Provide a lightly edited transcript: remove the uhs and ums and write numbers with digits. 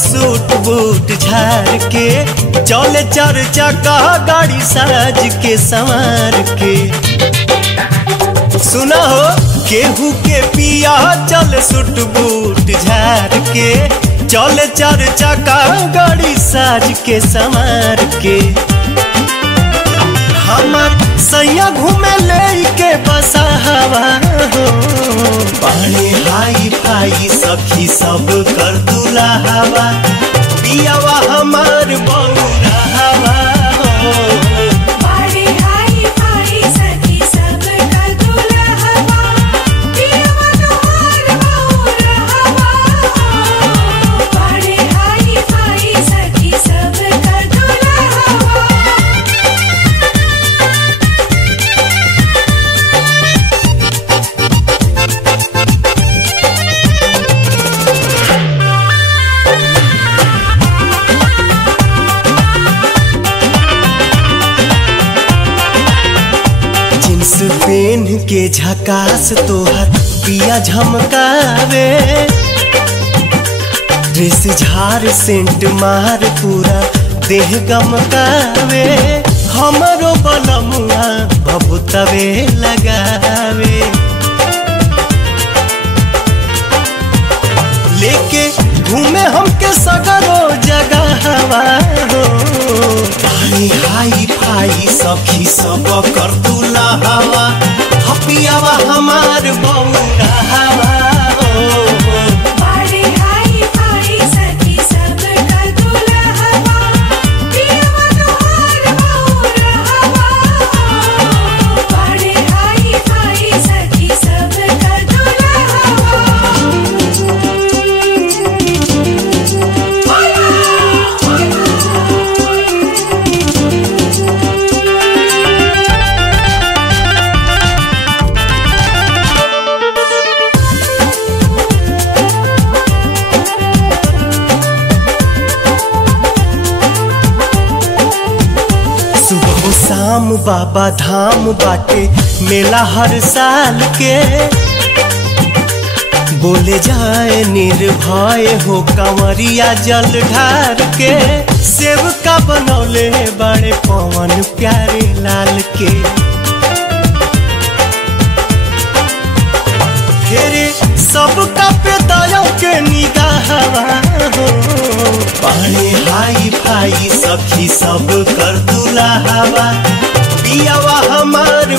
Suit boot झाड़ के चले चार चक्का गाड़ी साज के संवार के। सुना हो केहू के पिया चल सूट बूट झाड़ के चले चार चक्का गाड़ी साज के संवार के। हमार सैया घूमे लेके बसा हवा हो पानी हाई फाई सखी सब कर दूल्हा हवा पियावा हमार बौरा हवा हो। पानी हाई फाई सखी सब कर दूल्हा हवा पियावा हमार बौरा हवा हो। पानी हाई फाई सखी सब कर दूल्हा हवा। पेन के झकास तोहर पिया झमकावे ड्रेस झार सेंट मार पूरा देह गमकावे हमरो बलमुआ बबुतवे लगावे लेके घूमे हमके सगरो जगह हवा हो। पानी हाई फाई सखी सब कर दूल्हा हवा हपियावा हमार बौरा हवा हो। पानी हाई फाई सखी सब कर दूल्हा हवा पियावा हमार बौरा हवा हो। पानी हाई फाई सखी सब कर दूल्हा सुबह शाम बाबा धाम बाटे मेला हर साल के बोले जाए निर्भय हो कंवरिया जल ढार के सेव का बनौले बड़े पवन प्यारे लाल के। फेरे सबका पे दया के निगाहवा हो पानी हाई फाई सखी सब कर दूल्हा हवा पियावा हमार